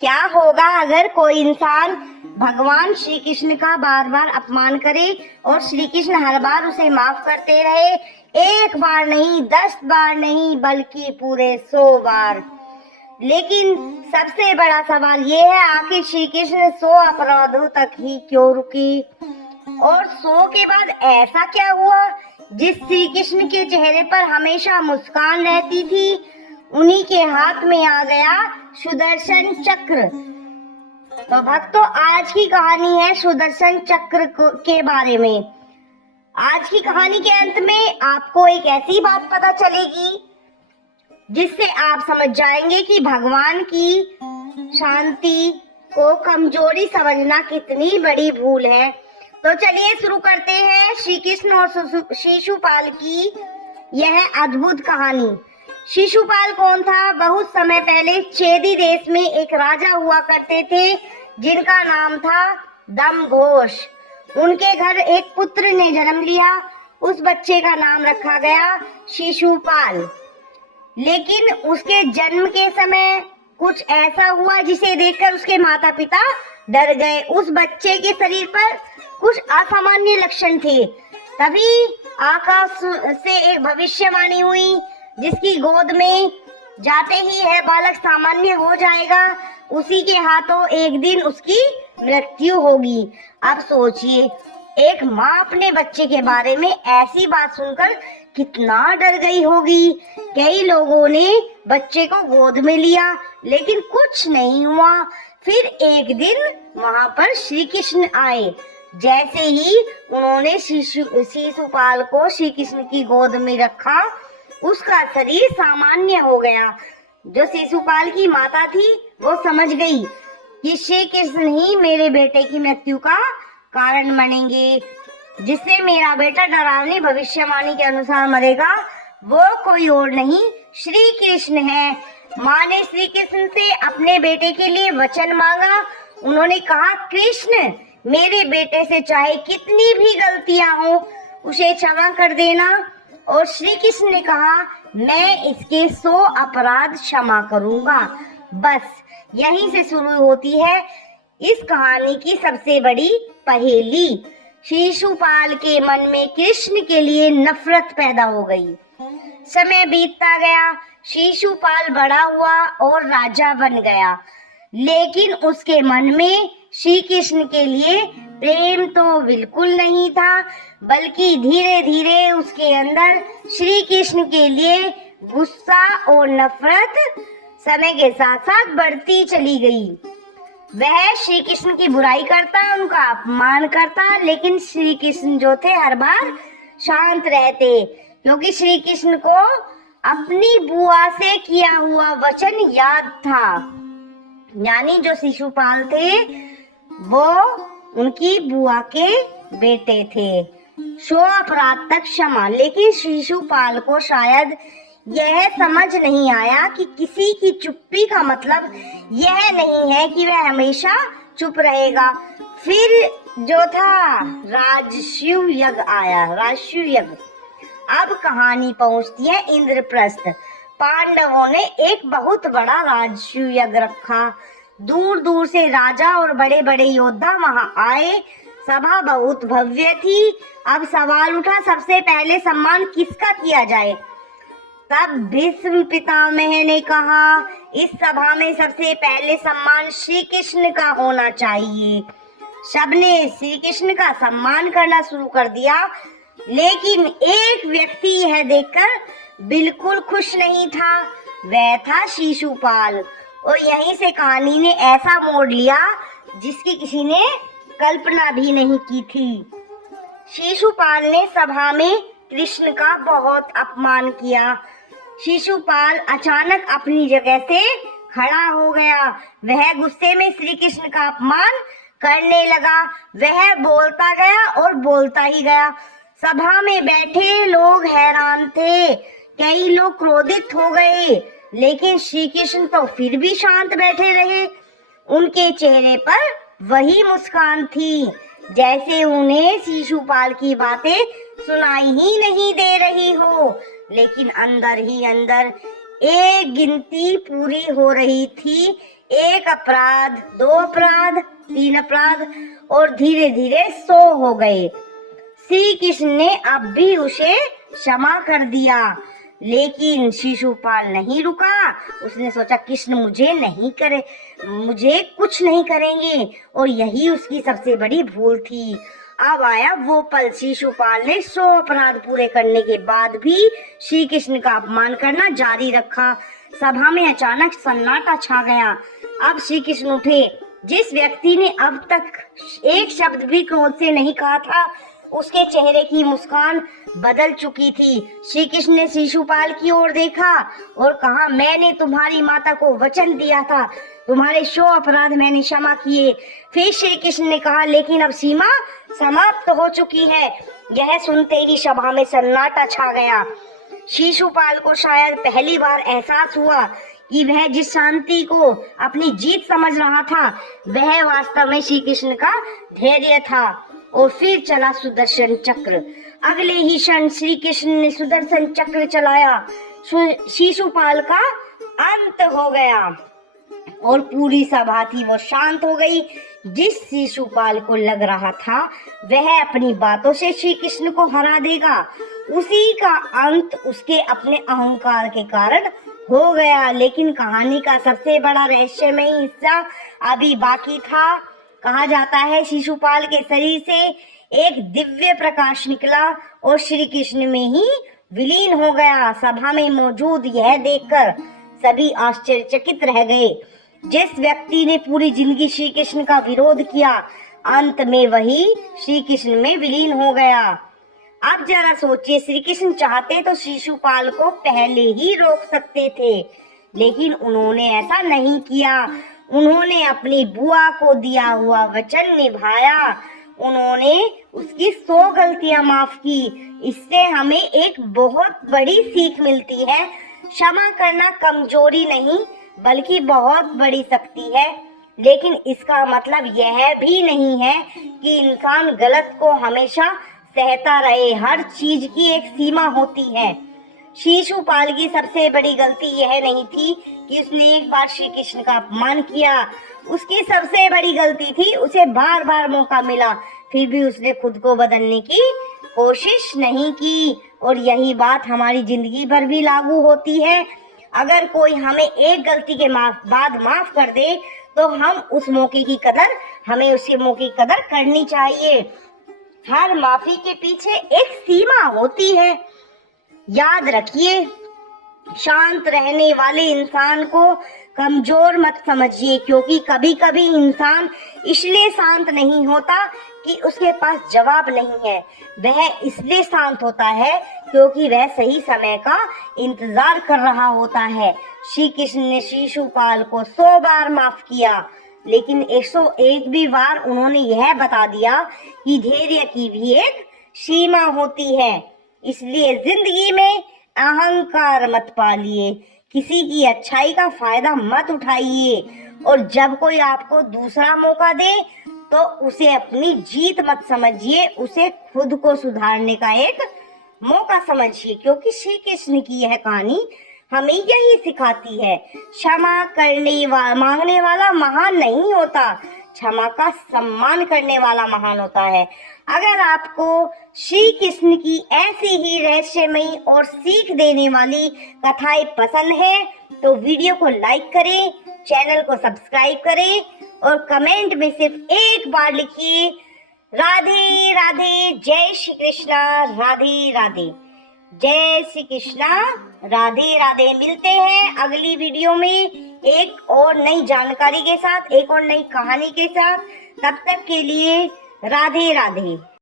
क्या होगा अगर कोई इंसान भगवान श्री कृष्ण का बार बार अपमान करे और श्री कृष्ण हर बार उसे माफ करते रहे, एक बार नहीं, 10 बार नहीं, बल्कि पूरे 100 बार। लेकिन सबसे बड़ा सवाल ये है, आखिर श्री कृष्ण 100 अपराधों तक ही क्यों रुकी? और 100 के बाद ऐसा क्या हुआ जिस श्री कृष्ण के चेहरे पर हमेशा मुस्कान रहती थी, उन्हीं के हाथ में आ गया सुदर्शन चक्र। तो भक्तों, आज की कहानी है सुदर्शन चक्र के बारे में। आज की कहानी के अंत में आपको एक ऐसी बात पता चलेगी जिससे आप समझ जाएंगे कि भगवान की शांति को कमजोरी समझना कितनी बड़ी भूल है। तो चलिए शुरू करते हैं श्री कृष्ण और शिशुपाल की यह अद्भुत कहानी। शिशुपाल कौन था? बहुत समय पहले चेदी देश में एक राजा हुआ करते थे जिनका नाम था दमघोष। उनके घर एक पुत्र ने जन्म लिया। उस बच्चे का नाम रखा गया शिशुपाल। लेकिन उसके जन्म के समय कुछ ऐसा हुआ जिसे देखकर उसके माता पिता डर गए। उस बच्चे के शरीर पर कुछ असामान्य लक्षण थे। तभी आकाश से एक भविष्यवाणी हुई जिसकी गोद में जाते ही यह बालक सामान्य हो जाएगा, उसी के हाथों एक दिन उसकी मृत्यु होगी। अब सोचिए, एक माँ अपने बच्चे के बारे में ऐसी बात सुनकर कितना डर गई होगी। कई लोगों ने बच्चे को गोद में लिया लेकिन कुछ नहीं हुआ। फिर एक दिन वहां पर श्री कृष्ण आए। जैसे ही उन्होंने शिशुपाल को श्री कृष्ण की गोद में रखा, उसका शरीर सामान्य हो गया। जो शिशुपाल की माता थी वो समझ गई कि श्री कृष्ण ही मेरे बेटे की मृत्यु का कारण बनेंगे, जिससे मेरा बेटा डरावनी भविष्यवाणी के अनुसार मरेगा। वो कोई और नहीं, श्री कृष्ण है। माँ ने श्री कृष्ण से अपने बेटे के लिए वचन मांगा। उन्होंने कहा, कृष्ण, मेरे बेटे से चाहे कितनी भी गलतियां हो उसे क्षमा कर देना। और श्री कृष्ण ने कहा, मैं इसके 100 अपराध क्षमा करूंगा। बस यहीं से शुरू होती है इस कहानी की सबसे बड़ी पहेली। शिशुपाल के मन में कृष्ण के लिए नफरत पैदा हो गई। समय बीतता गया, शिशुपाल बड़ा हुआ और राजा बन गया। लेकिन उसके मन में श्री कृष्ण के लिए प्रेम तो बिल्कुल नहीं था, बल्कि धीरे धीरे उसके अंदर श्री कृष्ण के लिए गुस्सा और नफरत समय के साथ साथ बढ़ती चली गई। वह श्री कृष्ण की बुराई करता, उनका अपमान करता, लेकिन श्री कृष्ण जो थे हर बार शांत रहते, क्योंकि श्री कृष्ण को अपनी बुआ से किया हुआ वचन याद था। यानी जो शिशुपाल थे वो उनकी बुआ के बेटे थे। 100 अपराध तक क्षमा। लेकिन शिशुपाल को शायद यह समझ नहीं आया कि किसी की चुप्पी का मतलब यह नहीं है कि वह हमेशा चुप रहेगा। फिर जो था राजसूय यज्ञ आया, राजसूय यज्ञ। अब कहानी पहुंचती है इंद्रप्रस्थ। पांडवों ने एक बहुत बड़ा राजसूय यज्ञ रखा। दूर दूर से राजा और बड़े बड़े योद्धा वहां आए। सभा बहुत भव्य थी। अब सवाल उठा, सबसे पहले सम्मान किसका किया जाए? तब भीष्म पितामह ने कहा, इस सभा में सबसे पहले सम्मान श्री कृष्ण का होना चाहिए। सबने श्री कृष्ण का सम्मान करना शुरू कर दिया। लेकिन एक व्यक्ति यह देखकर बिल्कुल खुश नहीं था, वह था शिशुपाल। और यहीं से कहानी ने ऐसा मोड़ लिया जिसकी किसी ने कल्पना भी नहीं की थी। शिशुपाल ने सभा में कृष्ण का बहुत अपमान किया। शिशुपाल अचानक अपनी जगह से खड़ा हो गया। वह गुस्से में श्री कृष्ण का अपमान करने लगा। वह बोलता गया और बोलता ही गया। सभा में बैठे लोग हैरान थे। कई लोग क्रोधित हो गए, लेकिन श्री कृष्ण तो फिर भी शांत बैठे रहे। उनके चेहरे पर वही मुस्कान थी, जैसे उन्हें शिशुपाल की बातें सुनाई ही नहीं दे रही हो। लेकिन अंदर ही अंदर एक गिनती पूरी हो रही थी। एक अपराध, 2 अपराध, 3 अपराध और धीरे धीरे 100 हो गए। श्री कृष्ण ने अब भी उसे क्षमा कर दिया, लेकिन शिशुपाल नहीं रुका। उसने सोचा कृष्ण मुझे कुछ नहीं करेंगे, और यही उसकी सबसे बड़ी भूल थी। अब आया वो पल, शिशुपाल ने 100 अपराध पूरे करने के बाद भी श्री कृष्ण का अपमान करना जारी रखा। सभा में अचानक सन्नाटा छा गया। अब श्री कृष्ण उठे। जिस व्यक्ति ने अब तक एक शब्द भी क्रोध से नहीं कहा था, उसके चेहरे की मुस्कान बदल चुकी थी। श्री कृष्ण ने शिशुपाल की ओर देखा और कहा, मैंने तुम्हारी माता को वचन दिया था, तुम्हारे 100 अपराध मैंने क्षमा किए। फिर श्री कृष्ण ने कहा, लेकिन अब सीमा समाप्त हो चुकी है। यह सुनते ही सभा में सन्नाटा छा गया। शिशुपाल को शायद पहली बार एहसास हुआ कि वह जिस शांति को अपनी जीत समझ रहा था, वह वास्तव में श्री कृष्ण का धैर्य था। और फिर चला सुदर्शन चक्र। अगले ही क्षण श्री कृष्ण ने सुदर्शन चक्र चलाया। शिशुपाल का अंत हो गया और पूरी सभा थी वो शांत हो गई। जिस शिशुपाल को लग रहा था वह अपनी बातों से श्री कृष्ण को हरा देगा, उसी का अंत उसके अपने अहंकार के कारण हो गया। लेकिन कहानी का सबसे बड़ा रहस्यमय हिस्सा अभी बाकी था। कहा जाता है शिशुपाल के शरीर से एक दिव्य प्रकाश निकला और श्री कृष्ण में ही विलीन हो गया। सभा में मौजूद यह देखकर सभी आश्चर्यचकित रह गए। जिस व्यक्ति ने पूरी जिंदगी श्री कृष्ण का विरोध किया, अंत में वही श्री कृष्ण में विलीन हो गया। अब जरा सोचिए, श्री कृष्ण चाहते तो शिशुपाल को पहले ही रोक सकते थे, लेकिन उन्होंने ऐसा नहीं किया। उन्होंने अपनी बुआ को दिया हुआ वचन निभाया। उन्होंने उसकी 100 गलतियां माफ की। इससे हमें एक बहुत बड़ी सीख मिलती है। क्षमा करना कमजोरी नहीं बल्कि बहुत बड़ी शक्ति है। लेकिन इसका मतलब यह भी नहीं है कि इंसान गलत को हमेशा सहता रहे। हर चीज की एक सीमा होती है। शिशुपाल की सबसे बड़ी गलती यह नहीं थी कि उसने एक बार श्री कृष्ण का अपमान किया। उसकी सबसे बड़ी गलती थी उसे बार बार मौका मिला, फिर भी उसने खुद को बदलने की कोशिश नहीं की। और यही बात हमारी जिंदगी भर भी लागू होती है। अगर कोई हमें एक गलती के बाद माफ कर दे तो हमें उस मौके की कदर करनी चाहिए। हर माफी के पीछे एक सीमा होती है। याद रखिए, शांत रहने वाले इंसान को कमजोर मत समझिए, क्योंकि कभी कभी इंसान इसलिए शांत नहीं होता कि उसके पास जवाब नहीं है। वह इसलिए शांत होता है क्योंकि वह सही समय का इंतजार कर रहा होता है। श्री कृष्ण ने शिशुपाल को 100 बार माफ किया, लेकिन 101 भी बार उन्होंने यह बता दिया कि धैर्य की भी एक सीमा होती है। इसलिए जिंदगी में अहंकार मत पालिए, किसी की अच्छाई का फायदा मत उठाइए, और जब कोई आपको दूसरा मौका दे तो उसे अपनी जीत मत समझिए, उसे खुद को सुधारने का एक मौका समझिए। क्योंकि श्री कृष्ण की यह कहानी हमें यही सिखाती है, क्षमा मांगने वाला महान नहीं होता, क्षमा का सम्मान करने वाला महान होता है। अगर आपको श्री कृष्ण की ऐसी ही रहस्यमयी और सीख देने वाली कथाएं पसंद है तो वीडियो को लाइक करें, चैनल को सब्सक्राइब करें और कमेंट में सिर्फ एक बार लिखिए, राधे राधे, जय श्री कृष्णा, राधे राधे, जय श्री कृष्णा, राधे राधे। मिलते हैं अगली वीडियो में एक और नई जानकारी के साथ, एक और नई कहानी के साथ। तब तक के लिए राधे राधे।